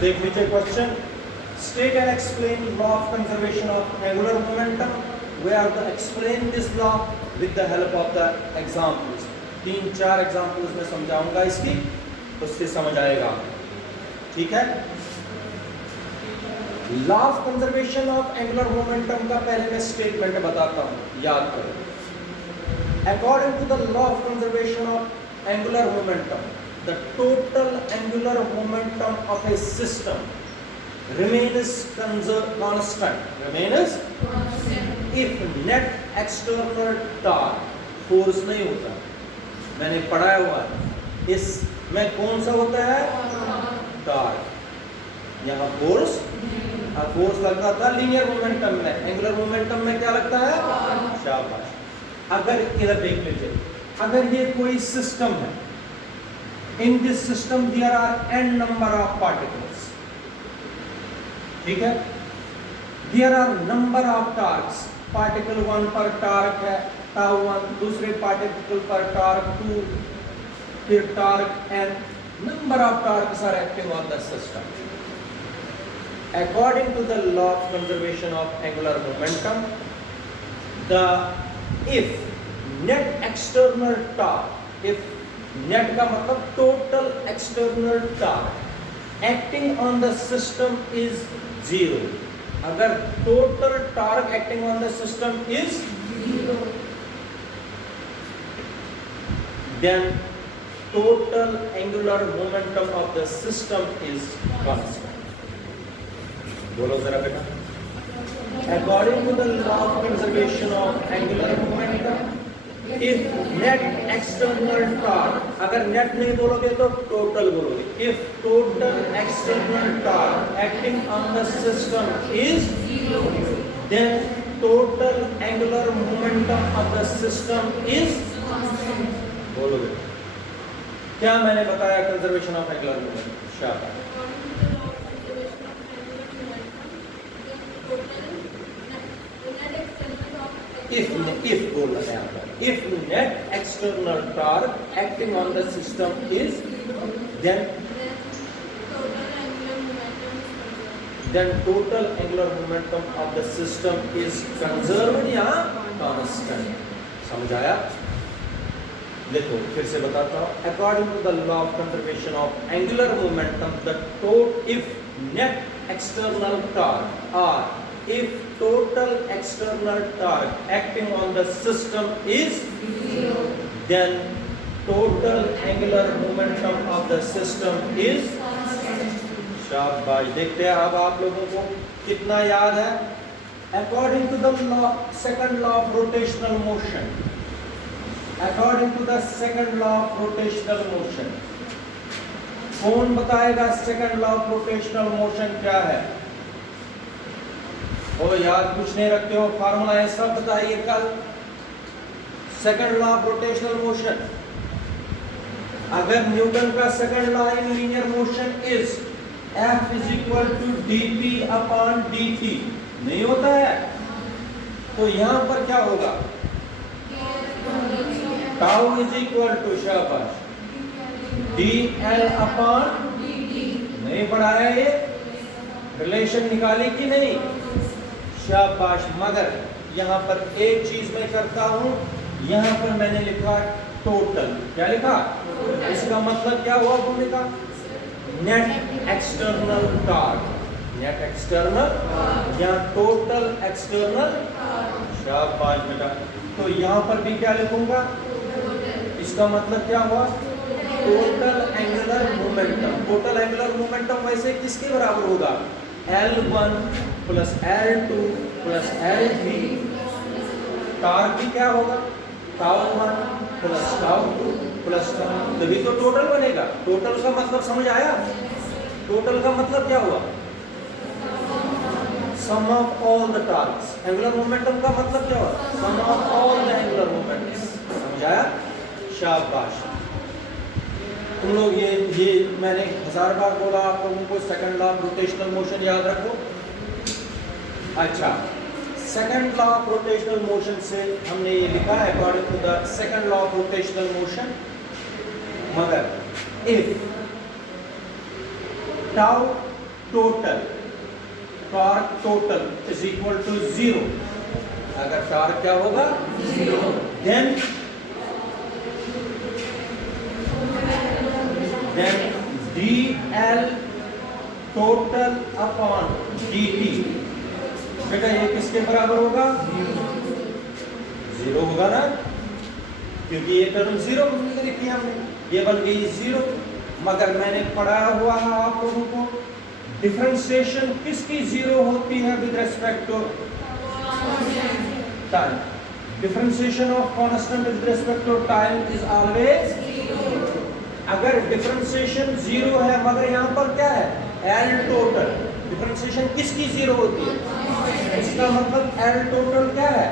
देख लीजिए question, state and explain law of conservation of angular momentum. We are to explain this law with the help of the examples. 3-4 examples में समझाऊंगा इसकी, उससे समझ आएगा। ठीक है, law of conservation of angular momentum का पहले मैं स्टेटमेंट बताता हूं, याद करो। According to the law of conservation of angular momentum, the total angular momentum of a system remains constant if net external torque, force नहीं होता, मैंने पढ़ाया हुआ है इसमें कौन सा होता है, टॉर्क। यहाँ फोर्स लगता था लीनियर मोमेंटम में, एंगुलर मोमेंटम में क्या लगता है, शाबाश। अगर इधर देख लीजिए, अगर ये कोई सिस्टम है, in this system there are n number of particles, ठीक है, there are number of torques, particle 1 पर टॉर्क है tau 1, दूसरे पार्टिकल पर टॉर्क 2, फिर torque n, number of torques are acting on the system. According to the law of conservation of angular momentum, if net external torque, if net का मतलब total external torque acting on the system is 0, अगर total torque acting on the system is 0, then total angular momentum of the system is constant. बोलो जरा बेटा। According to the law of conservation of angular momentum, if net external torque, अगर net नहीं बोलोगे तो total बोलोगे, if total external torque acting on the system is 0, then total angular momentum of the system is बोलोगे। क्या मैंने बताया conservation of angular momentum, शाबाश। if बोलना है यहाँ पर, if net external torque acting on the system is, then total angular momentum of the system is conserved या constant। समझ आया? देखो फिर से बताता हूँ, according to the law of conservation of angular momentum, if net external torque or if total external torque acting on the system is 0, then total angular momentum of the system is शाबाश। देखते हैं अब आप लोगों को कितना याद है। According to the second law of rotational motion, according to the second law of rotational motion, कौन बताएगा second law of rotational motion क्या है? ओ याद कुछ नहीं रखते हो, फार्मूला है सब बताइए कल। Second law of rotational motion, अगर न्यूटन का second law in linear motion is F is equal to dp upon dt, नहीं होता है, तो यहाँ पर क्या होगा, टाउ इज इक्वल टू शाबाश dl अपॉन dt। नहीं पढ़ाया ये, रिलेशन निकाली कि नहीं, शाबाश। मगर यहाँ पर एक चीज मैं करता हूँ, यहाँ पर मैंने लिखा टोटल, क्या लिखा, इसका मतलब क्या हुआ बोलने का, net external torque, net external या टोटल एक्सटर्नल, शाबाश बेटा। तो यहाँ पर भी क्या लिखूंगा, इसका मतलब क्या हुआ, total angular momentum. Total angular momentum वैसे किसके बराबर होगा, L1 plus L2 plus L3, torque भी क्या होगा, tau 1 plus tau 2 plus tau, तभी तो टोटल बनेगा। टोटल का मतलब समझ आया, टोटल का मतलब क्या हुआ, sum of all the torques. Angular momentum का मतलब क्या हुआ, sum of all the angular moments. समझ आया, शाबाश। तुम लोग ये मैंने 1000 बार बोला आप लोगों को, second law of rotational motion याद रखो। अच्छा, second law of rotational motion से हमने ये लिखा है according to the second law of rotational motion, मगर if tau total, torque total is equal to 0। अगर टॉर्क क्या होगा? 0। Then dl total upon dt, बेटा ये किसके बराबर होगा? 0 होगा ना, क्योंकि ये टर्म 0 लिखी हमने, ये बन गई 0। मगर मैंने पढ़ाया हुआ है आप लोगों को, डिफरेंशिएशन किसकी 0 होती है with respect to time? Differentiation of constant with respect to time is always 0। अगर डिफरेंशिएशन 0 है मगर यहाँ पर क्या है? L टोटल, डिफरेंशिएशन किसकी 0 होती है? इसका मतलब L टोटल क्या है?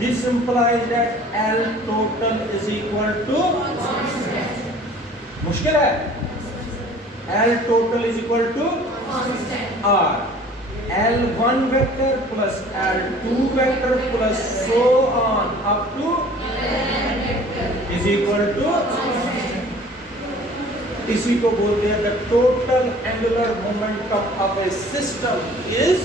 This implies that L total is equal to, मुश्किल है, L total is equal to R, L1 vector plus L2 vector plus so on up to is equal to, इसी को बोलते हैं the total angular momentum of a system is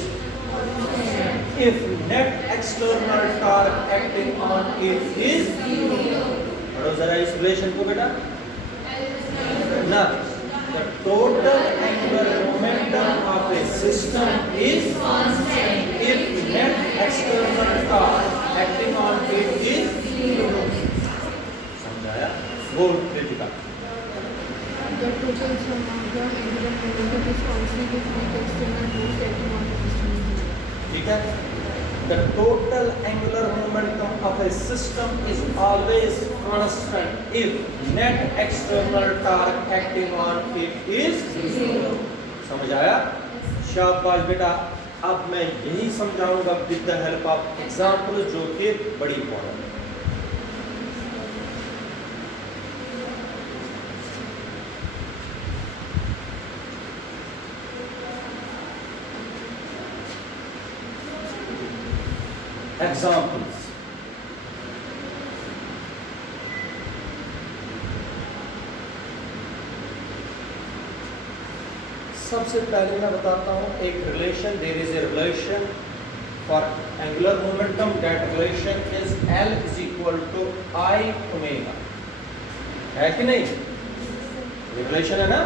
if net external torque acting on it is 0। पढ़ो जरा इस relation को बेटा ना, the total angular momentum of a system is constant if net external torque acting on it is 0। समझाया? वो Kritika The total sum of the angular momentum is constant if net external force acting on the system is 0। ठीक है? The total angular momentum of a system is always constant if net external torque acting on it is 0। समझ आया? शाबाश बेटा। अब मैं यही समझाऊंगा with the help of example, जो कि बड़ी इंपॉर्टेंट है। Examples. सबसे पहले मैं बताता हूं एक relation, there is a relation for angular momentum, that relation is L is equal to I omega, है कि नहीं? रिलेशन है ना,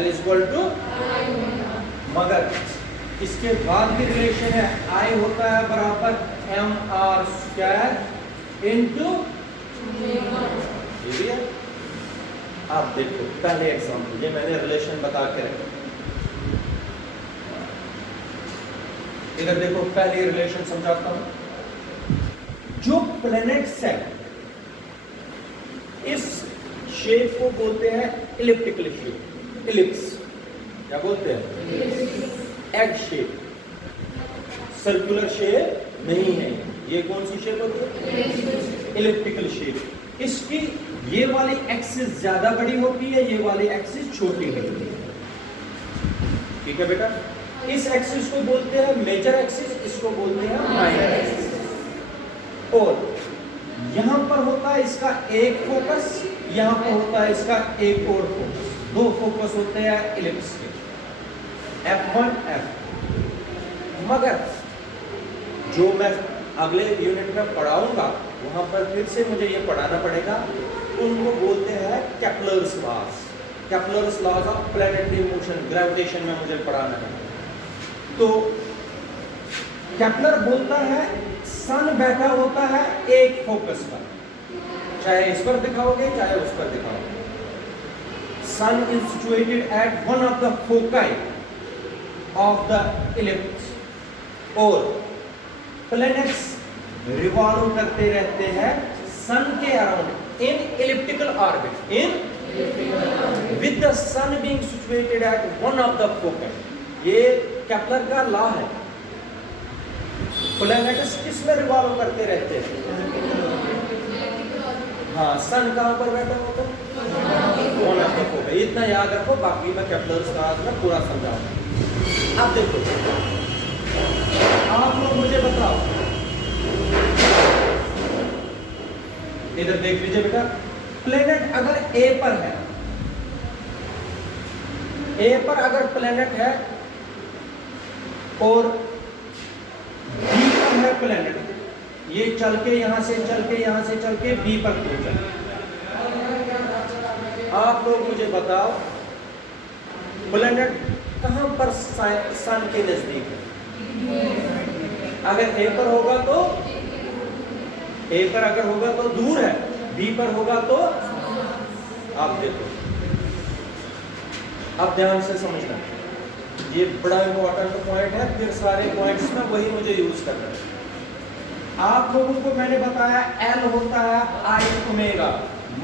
L is equal to I omega, मगर इसके बाद भी रिलेशन है I होता है बराबर mr स्क्वायर इनटू ओमेगा, ये भी है। आप देखो पहले एग्जांपल, ये मैंने रिलेशन बता के रखा, इधर देखो पहले रिलेशन समझाता हूं। जो प्लैनेट्स है इस शेप को बोलते हैं इलिप्टिकल शेप, इलिप्स क्या बोलते हैं? एग शेप, सर्कुलर शेप नहीं है। ये कौन सी शेप होती है? Elliptical shape. इसकी ये वाली एक्सिस ज्यादा बड़ी होती है, ये वाली एक्सिस छोटी होती है, ठीक है बेटा? इस एक्सिस को बोलते हैं मेजर एक्सिस, इसको बोलते हैं माइनर एक्सिस। और यहां पर होता है इसका एक फोकस, यहां पर होता है इसका एक और फोकस, दो फोकस होते हैं इलिप्स के, F1 F2। मगर जो मैं अगले यूनिट में पढ़ाऊंगा वहां पर फिर से मुझे ये पढ़ाना पड़ेगा, उनको बोलते हैं Kepler's laws, Kepler's laws of planetary motion, gravitation में मुझे पढ़ाना है। तो केपलर बोलता है सन बैठा होता है एक फोकस पर, चाहे इस पर दिखाओगे चाहे उस पर दिखाओगे। Sun is situated at one of the foci of the ellipse, और प्लैनेट्स रिवॉल्व करते रहते हैं सन के around in elliptical orbit, in with the sun being situated at one of the foci. ये केपलर का लॉ है। Planets किस में रिवॉल्व करते रहते हैं? हाँ, सन कहां पर बैठा होता है? One of the foci. इतना याद रखो, बाकी मैं केपलर्स लॉ में पूरा समझाऊंगा। अब देखो, आप लोग मुझे बताओ, इधर देख लीजिए बेटा, प्लेनेट अगर ए पर है, ए पर अगर प्लेनेट है और बी पर है प्लेनेट, ये चल के यहां से चल के यहां से चल के बी पर क्यों चले? आप लोग मुझे बताओ प्लेनेट कहां पर सन के नजदीक है? अगर ए पर होगा तो ए पर अगर होगा तो दूर है, बी पर होगा तो आप देखो, अब ध्यान से समझना, ये बड़ा इंपॉर्टेंट पॉइंट है, फिर सारे पॉइंट्स में वही मुझे यूज करना है। आप लोगों को मैंने बताया एल होता है आई ओमेगा,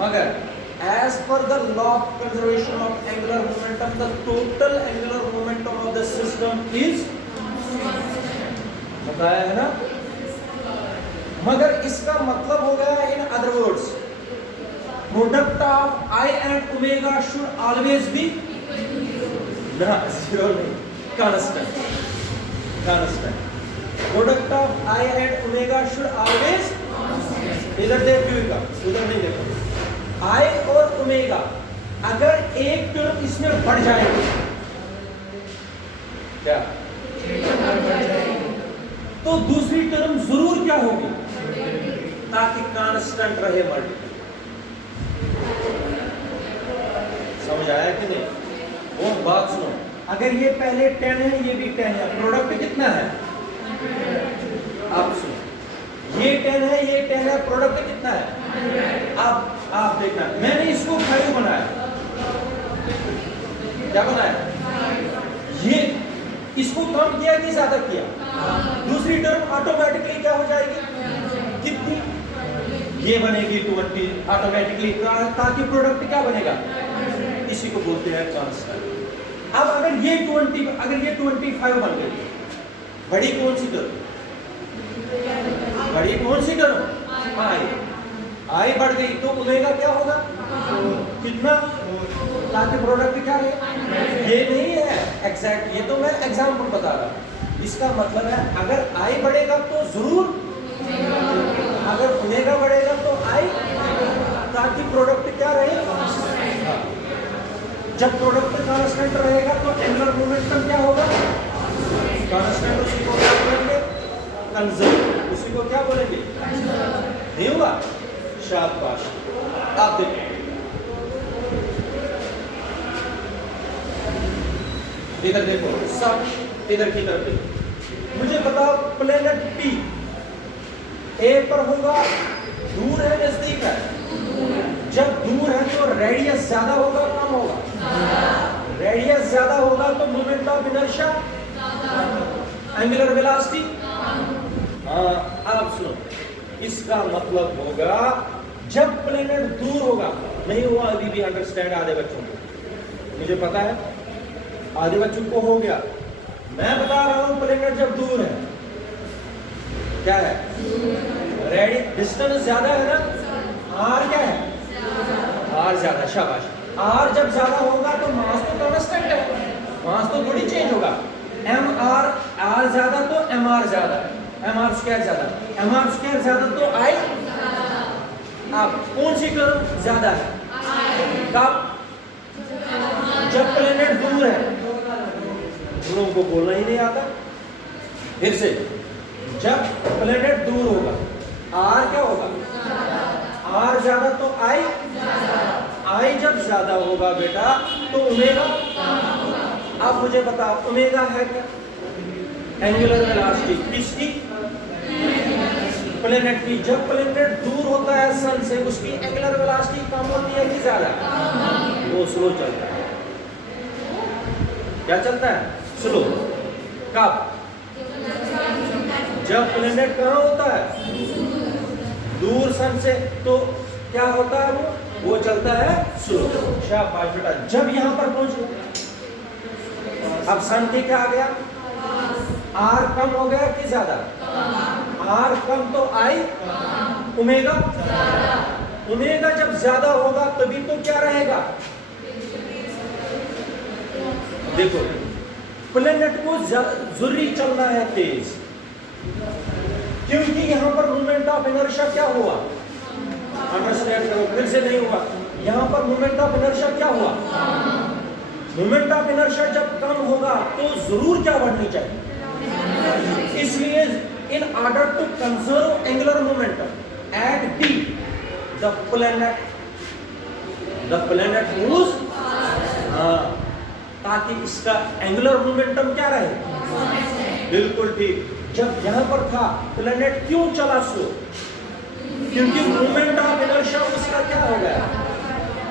मगर as per the law of conservation of angular momentum, the total angular momentum of the system is, बताया है ना? मगर इसका मतलब हो गया in other words, product of I and omega should always be ना zero नहीं, constant. Product of I and omega should always, इधर देखिएगा, उधर नहीं देखो, आई और ओमेगा अगर एक टर्म इसमें बढ़ जाएगी, क्या तो दूसरी टर्म जरूर क्या होगी, ताकि कांस्टेंट रहे मल्टीपल। समझ आया कि नहीं? वो बात सुनो, अगर ये पहले 10 है ये भी 10 है, प्रोडक्ट कितना है? आप सुनो, ये 10 है ये 10 है, प्रोडक्ट कितना है? अब आप देखना, मैंने इसको 5 बनाया, क्या बनाया? ये इसको कम किया कि ज्यादा किया? दूसरी टर्म ऑटोमेटिकली क्या हो जाएगी, कितनी? ये बनेगी 20 ऑटोमेटिकली, ताकि प्रोडक्ट क्या बनेगा, इसी को बोलते हैं कांस्टेंट। अब अगर ये 20 अगर ये 25 बन गई, बड़ी कौन सी टर्म? बड़ी कौन सी टर्म? आई बढ़ गई तो ओमेगा क्या होगा, कितना, ताकि प्रोडक्ट क्या है? ये नहीं है एग्जैक्ट, ये तो मैं एग्जांपल बता रहा हूं। इसका मतलब है अगर आई बढ़ेगा तो जरूर, अगर ओमेगा बढ़ेगा तो आई, ताकि प्रोडक्ट क्या रहे। जब प्रोडक्ट कांस्टेंट रहेगा तो एंगुलर मोमेंटम क्या होगा, कांस्टेंट। उसी को क्या बोलेंगे, कंजर्व। उसी को क्या बोलेंगे, नहीं होगा, शाबाश। आप देखो इधर देखो, सब इधर की तरफ देखो, मुझे बताओ प्लेनेट पी ए पर होगा, दूर है नजदीक है? जब दूर है तो रेडियस ज्यादा होगा कम होगा? रेडियस ज्यादा होगा तो moment of inertia, angular velocity. हाँ, आप सुनो, इसका मतलब होगा जब प्लेनेट दूर होगा, नहीं हुआ अभी भी अंडरस्टैंड आधे बच्चों को, मुझे पता है आधे बच्चों को हो गया, मैं बता रहा हूं प्लेनेट जब दूर है क्या है, डिस्टेंस ज्यादा है ना, आर क्या है, आर ज्यादा, शाबाश। आर जब ज्यादा होगा तो मास तो कांस्टेंट है, मास तो थोड़ी चेंज होगा। एम आर, आर ज्यादा तो एम आर ज्यादा है, एम आर स्क्वायर ज्यादा, एम आर स्क्वायर ज्यादा तो आई। अब कौन सी टर्म ज्यादा है, कब? जब प्लेनेट दूर है। दूरों को बोलना ही नहीं आता, फिर से, जब प्लेनेट दूर होगा आर क्या होगा, आर ज्यादा तो आई, आई जब ज्यादा होगा बेटा तो ओमेगा। अब मुझे बताओ ओमेगा है क्या, एंगुलर वेलोसिटी किसकी, प्लेनेट की। जब प्लेनेट दूर होता है सन से, उसकी एंगुलर वेलोसिटी कम होती है कि ज्यादा? वो स्लो चलता है। क्या चलता है, स्लो। कब? जब प्लेनेट कहाँ होता है, दूर सन से, तो क्या होता है, वो चलता है स्लो। शाबाश बेटा। जब यहां पर पहुंच, अब सन के क्या आ गया, आर कम हो गया कि ज्यादा? आर कम तो आई, ओमेगा, ओमेगा जब ज्यादा होगा तभी तो क्या रहेगा, देखो प्लेनेट को जरूरी चलना है तेज, क्योंकि यहां पर मोमेंट ऑफ इनर्शिया क्या हुआ, अंडरस्टैंड करो, फिर से नहीं हुआ, यहां पर मोमेंट ऑफ इनर्शिया क्या हुआ, मोमेंट ऑफ इनर्शिया जब कम होगा तो जरूर क्या बढ़नी चाहिए। इसलिए in order to conserve angular momentum at the the planet moves, ताकि इसका एंगुलर मोमेंटम क्या रहे, बिल्कुल ठीक। जब यहां पर था प्लैनेट क्यों चला स्लो, क्योंकि मोमेंट ऑफ इनर्शिया उसका क्या हो गया,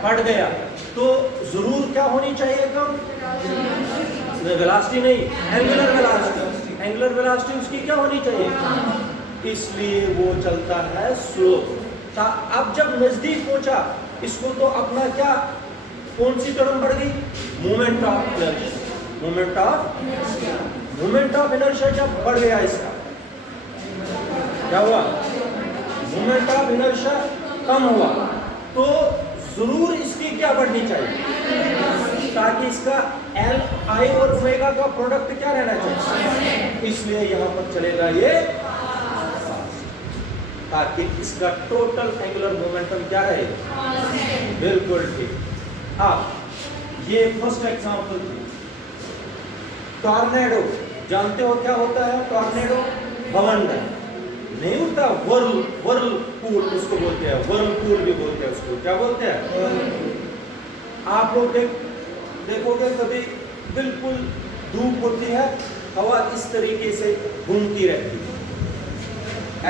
बढ़ गया। तो जरूर क्या होनी चाहिए कम, वेलोसिटी नहीं, एंगुलर वेलोसिटी। एंगुलर वेलोसिटी उसकी क्या होनी चाहिए, इसलिए वो चलता है स्लो। अब जब नजदीक पहुंचा इसको तो अपना क्या, कौन सी टर्म बढ़ गई, moment of inertia. Moment of inertia जब बढ़ गया इसका क्या हुआ, मोमेंट ऑफ इनर्शिया कम हुआ, तो जरूर इसकी क्या बढ़नी चाहिए, ताकि इसका एल आई और ओमेगा का प्रोडक्ट क्या रहना चाहिए। इसलिए यहां पर चलेगा ये, ताकि इसका टोटल एंगुलर मोमेंटम क्या रहे, बिल्कुल ठीक। अब ये फर्स्ट एग्जांपल थी। टॉर्नेडो जानते हो क्या होता है, टॉर्नेडो भवंडर नहीं होता, वर्लपूल उसको बोलते हैं, वर्लपूल भी बोलते हैं उसको, क्या बोलते हैं। आप लोग देखोगे कभी बिल्कुल धूप होती है, हवा इस तरीके से घूमती रहती है,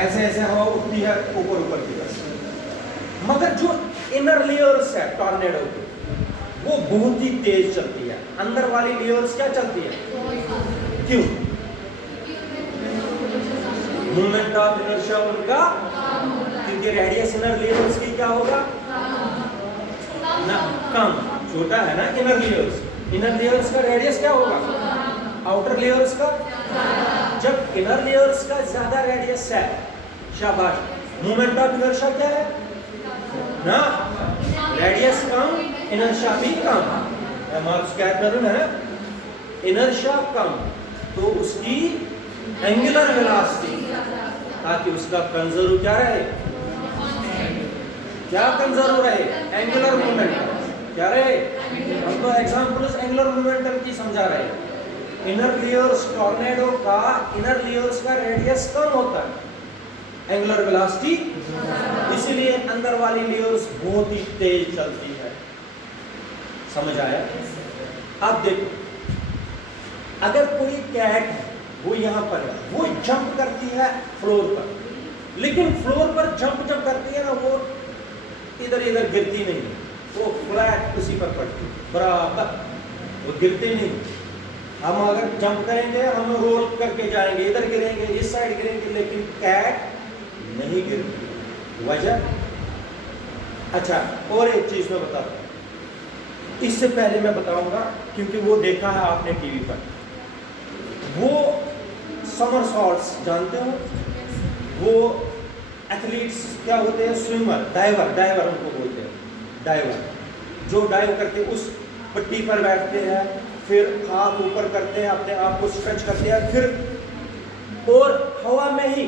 ऐसे ऐसे हवा उठती है ऊपर की तरफ, मगर जो इनर लेयर्स है टॉर्नेडो की वो बहुत ही तेज चलती है, अंदर वाली लेयर्स क्या चलती है, क्यों, मोमेंट ऑफ इनर्शिया उनका, क्योंकि रेडियस इनर लेयर्स की क्या होगा ना, कम, छोटा है ना इनर लेयर्स का रेडियस क्या होगा, आउटर लेयर्स का। जब इनर लेयर्स का ज्यादा रेडियस है, शाबाश, मोमेंट ऑफ इनर्शिया क्या है ना, रेडियस कम, इनर्शिया भी कम, मार्क्स क्या कर रहे हैं, इनर्शिया कम, तो उसकी एंगुलर वेलोसिटी, ताकि उसका कंजर्व क्या रहे, क्या कंजर्व रहे, एंगुलर मोमेंटम क्या रहे। हम तो एग्जांपल्स एंगुलर मोमेंटम की समझा रहे हैं। इनर लेयर्स टॉर्नेडो का इनर लेयर्स का रेडियस कम होता है, एंगुलर वेलोसिटी, इसीलिए अंदर वाली लेयर्स बहुत ही तेज चलती है। समझ आया। अब देखो, अगर कोई कैट है वो यहाँ पर है, वो जंप करती है फ्लोर पर, लेकिन फ्लोर पर जंप जब करती है ना वो इधर इधर गिरती नहीं, वो फ्लैट उसी पर पड़ती बराबर, वो गिरते नहीं। हम अगर जंप करेंगे हम रोल करके जाएंगे, इधर गिरेंगे, इस साइड गिरेंगे, लेकिन कैट नहीं गिरती। वजह, अच्छा और एक चीज मैं बताता हूँ, इससे पहले मैं बताऊंगा क्योंकि वो देखा है आपने टीवी पर, वो समरसॉल्ट्स जानते हो, वो एथलीट्स क्या होते हैं, स्विमर, डाइवर उनको बोलते हैं, डाइवर, जो डाइव करके उस पट्टी पर बैठते हैं, फिर हाथ ऊपर करते हैं, अपने आप को स्ट्रेच करते हैं, फिर और हवा में ही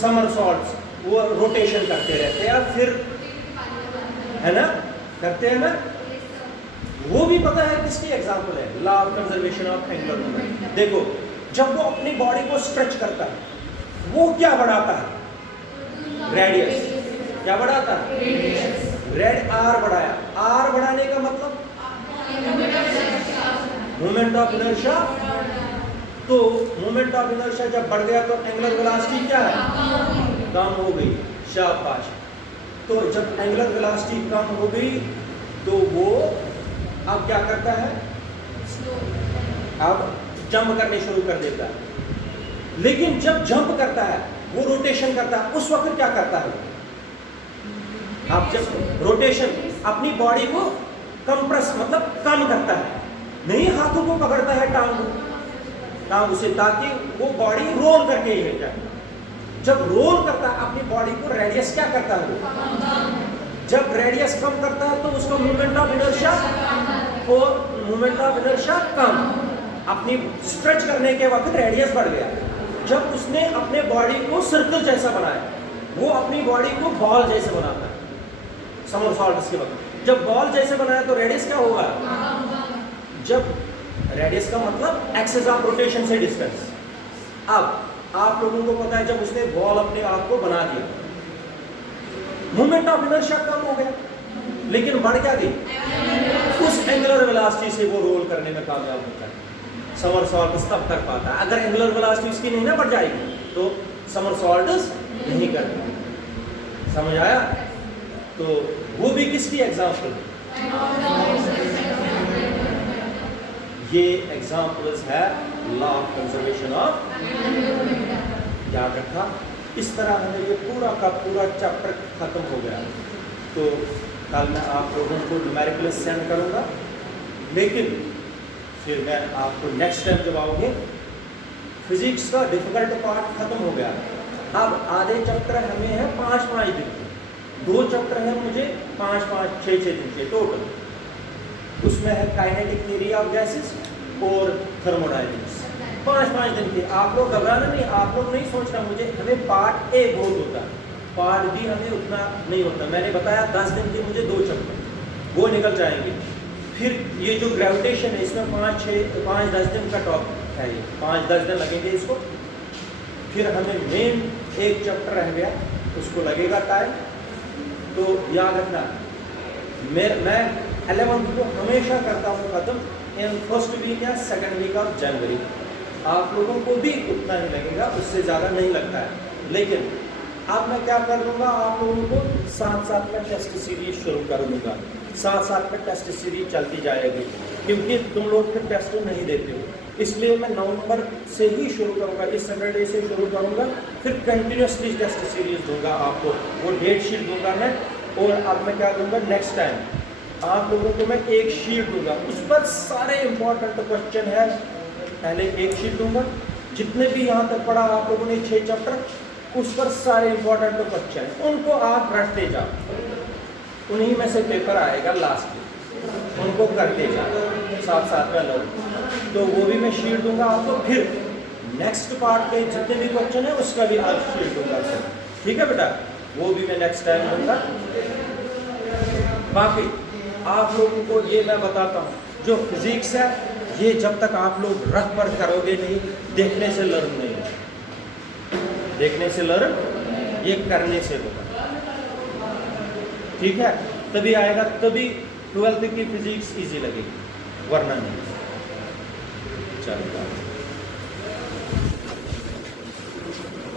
समरसॉल्ट्स वो रोटेशन करते रहते हैं, फिर है ना, करते हैं ना। वो भी पता है किसकी एग्जांपल है, law of conservation of angular momentum. देखो, जब वो अपनी बॉडी को स्ट्रेच करता है वो क्या बढ़ाता है, रेडियस, क्या बढ़ाता है, रेड आर बढ़ाया, आर बढ़ाने का मतलब मोमेंट ऑफ इनर्शिया, तो मोमेंट ऑफ इनर्शिया जब बढ़ गया तो एंगुलर वेलोसिटी क्या है, कम हो गई, शाबाश। तो जब एंगुलर वेलोसिटी कम हो गई तो वो अब क्या करता है, अब जंप करने शुरू कर देता है, लेकिन जब जंप करता है वो रोटेशन करता है, उस वक्त क्या करता है, आप जब रोटेशन अपनी बॉडी को कंप्रेस मतलब कम करता है, नहीं हाथों को पकड़ता है टांग से, ताकि वो बॉडी रोल करके ही जाए। जब रोल करता है अपनी बॉडी को, रेडियस क्या करता है वो, जब रेडियस कम करता है तो उसका मूवमेंट ऑफ इनर्शिया और मूवमेंट ऑफ इनर्शिया कम, अपनी स्ट्रेच करने के वक्त रेडियस बढ़ गया। जब उसने अपने बॉडी को सर्कल जैसा बनाया, वो अपनी बॉडी को बॉल जैसे बनाता है समरसॉल्ट्स के वक्त, जब बॉल जैसे बनाया तो रेडियस क्या होगा, जब रेडियस का मतलब एक्सेस ऑफ रोटेशन से डिस्टेंस। अब आप लोगों को पता है जब उसने बॉल अपने आप को बना दिया, मोमेंट ऑफ इनर्शिया कम हो गया, लेकिन बढ़ क्या गई, उस एंगुलर वेलोसिटी से वो रोल करने में कामयाब होता है। समरसॉल्ट तब कर पाता है। अगर एंगुलर वेलोसिटी उसकी नहीं ना बढ़ जाएगी तो समरसॉल्ट नहीं कर पाएगा। समझ आया? तो वो भी किसकी एग्जांपल? ये एग्जांपल्स है लॉ ऑफ कंजर्वेशन ऑफ। याद रखा? इस तरह हमें ये पूरा का पूरा चैप्टर खत्म हो गया। तो कल मैं आप लोगों को न्यूमेरिकल सेंड करूंगा, लेकिन फिर मैं आपको नेक्स्ट टाइम जब आओगे, फिजिक्स का डिफिकल्ट पार्ट खत्म हो गया। अब आधे चैप्टर हमें है 5-5 दिन के, 2 चैप्टर है मुझे 5-5, 6-6 दिन के टोटल। उसमें है काइनेटिक थ्योरी ऑफ गैसेस और थर्मोडायनेमिक्स, 5-5 दिन के। आप लोग घबराना नहीं, आप लोग नहीं सोचना मुझे हमें पार्ट ए बहुत होता है, पार्ट बी हमें उतना नहीं होता। मैंने बताया 10 दिन के मुझे 2 चैप्टर वो निकल जाएंगे। फिर ये जो ग्रेविटेशन है इसमें 5-10 दिन का टॉपिक है, ये 5-10 दिन लगेंगे इसको। फिर हमें मेन एक चैप्टर रह गया, उसको लगेगा टाइम। तो याद रखना, मैं 11th को हमेशा करता हूँ खत्म इन फर्स्ट वीक या सेकंड वीक ऑफ जनवरी। आप लोगों को भी उतना ही लगेगा, उससे ज़्यादा नहीं लगता है। लेकिन अब मैं क्या कर दूंगा, आप लोगों को साथ में टेस्ट सीरीज शुरू कर दूंगा, साथ में टेस्ट सीरीज चलती जाएगी, क्योंकि तुम लोग फिर टेस्ट नहीं देते हो। इसलिए मैं नवंबर से ही शुरू करूंगा, इस सैटरडे से शुरू करूंगा, फिर कंटिन्यूसली टेस्ट सीरीज दूंगा आपको, वो डेट शीट दूंगा मैं। और अब मैं क्या दूंगा, नेक्स्ट टाइम आप लोगों को मैं एक शीट दूंगा, उस पर सारे इंपॉर्टेंट क्वेश्चन है। पहले एक शीट दूंगा, जितने भी यहाँ तक पढ़ा आप लोगों ने 6 चैप्टर, उस पर सारे इंपॉर्टेंट क्वेश्चन, उनको आप रटते जाओ, उन्हीं में से पेपर आएगा लास्ट में, उनको करते जाओ साथ में लोग। तो वो भी मैं शीट दूंगा आपको। फिर नेक्स्ट पार्ट के जितने भी क्वेश्चन है उसका भी आज शीट दूंगा, ठीक है बेटा? वो भी मैं नेक्स्ट टाइम दूंगा। बाकी आप लोगों को ये मैं बताता हूँ, जो फिजिक्स है ये जब तक आप लोग रख पर करोगे नहीं, देखने से लर्न नहीं होगा, देखने से लर्न, ये करने से होगा, ठीक है? तभी आएगा, तभी 12th की फिजिक्स इजी लगेगी, वरना नहीं। चलो।